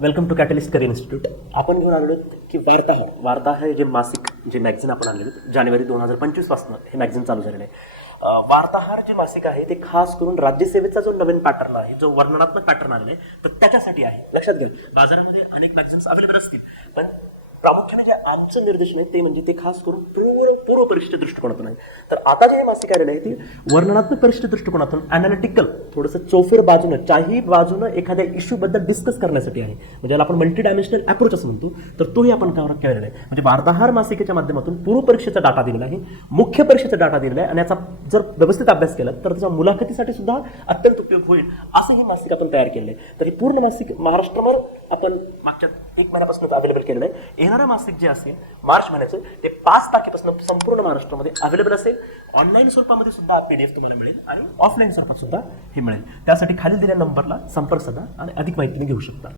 Welcome to catalyst career institute आपण घेऊन आलेलो की वार्ताहर वार्ताहर जे मासिक जे मॅगझिन आपण आणलेलो जानेवारी दोन हजार पंचवीसपासून हे मॅगझिन चालू झालेलं आहे. वार्ताहर जे मासिक आहे ते खास करून राज्यसेवेचा जो नवीन पॅटर्न आहे जो वर्णनात्मक पॅटर्न आलेला आहे तर त्याच्यासाठी आहे. लक्षात घ्या बाजारामध्ये अनेक मॅगझिन्स अवेलेबल असतील. पण प्रामुख्याने जे आमचं निर्देशन आहे ते म्हणजे ते खास करून प्युअर परिष्ठ दृष्टिकोनातून आहे. तर आता जे हे मासिक आलेलं आहे ती वर्णनात्मक परिष्ठ दृष्टिकोनातून अनालिटिकल थोडंसं चौफेर बाजूनं चाही बाजूनं एखाद्या इश्यूबद्दल डिस्कस करण्यासाठी आहे. म्हणजे याला आपण मल्टी डायमेन्शनल अप्रोच असं म्हणतो तर तोही आपण त्यावर केलेला आहे. म्हणजे वार्ताहार मासिकेच्या माध्यमातून पूर्व परीक्षेचा डाटा दिलेला आहे मुख्य परीक्षेचा डाटा दिलेला आहे आणि याचा जर व्यवस्थित अभ्यास केला तर त्याच्या मुलाखतीसाठी सुद्धा अत्यंत उपयोग होईल असं ही मासिक आपण तयार केलेलं आहे. तर हे पूर्ण मासिक महाराष्ट्रभर आपण अवेलेबल आहे येणारं मासिक जे असेल मार्च महिन्याचं ते पाच तारखेपासून संपूर्ण महाराष्ट्रामध्ये अवेलेबल असेल. ऑनलाईन स्वरूपामध्ये सुद्धा पी डी एफ तुम्हाला मिळेल आणि ऑफलाईन स्वरूपात सुद्धा हे मिळेल. त्यासाठी खाली दिलेल्या नंबरला संपर्क साधा आणि अधिक माहिती घेऊ शकता.